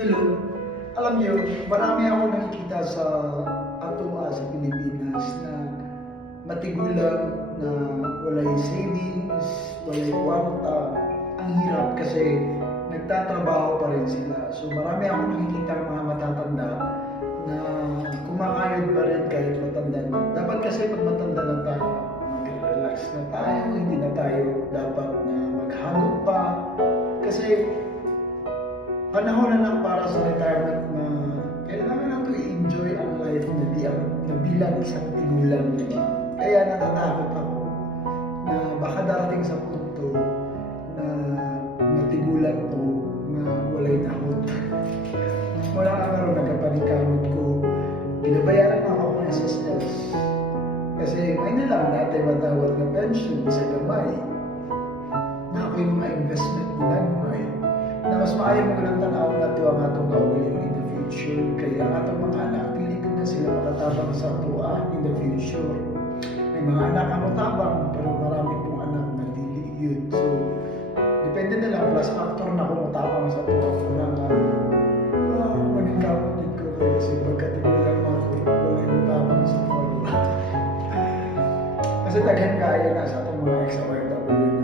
Hello. Alam niyo, marami ako nakikita sa atua sa Pilipinas na matigulang na walay savings, walay kwarta. Ang hirap kasi nagtatrabaho pa rin sila. So marami ako nakikita mga matatanda na kumakayod pa rin kahit matanda na. Dapat kasi pag matanda na tayo, mag-relax na tayo, hindi na tayo dapat na maghagod pa. Kasi panahon na lang para sa retirement na kailangan natin i-enjoy ang life na, di, na bilang isang tigulang. Kaya natatakot ako na baka darating sa punto na natigulan ko na walay takot. Mula ang araw nagkapanikamot ko, binabayaran ako ng SSS. Kasi may na lang dati matawag na pension maayo mo ng tanaw na ito ang atong gawin in the future. Kaya ang atong mga anak, pili ko na sila makatabang sa tuwa in the future. May mga anak ang matabang, pero marami pong anak na dili yun. So, depende na lang, plus factor na kung matabang sa tuwa ko na nga. Ah, maningkamot din ko kayo kasi pagkatimulan mo ako, wala yung matabang sa tuwa ko. Kasi daghan kaya na sa atong mga ex-OFW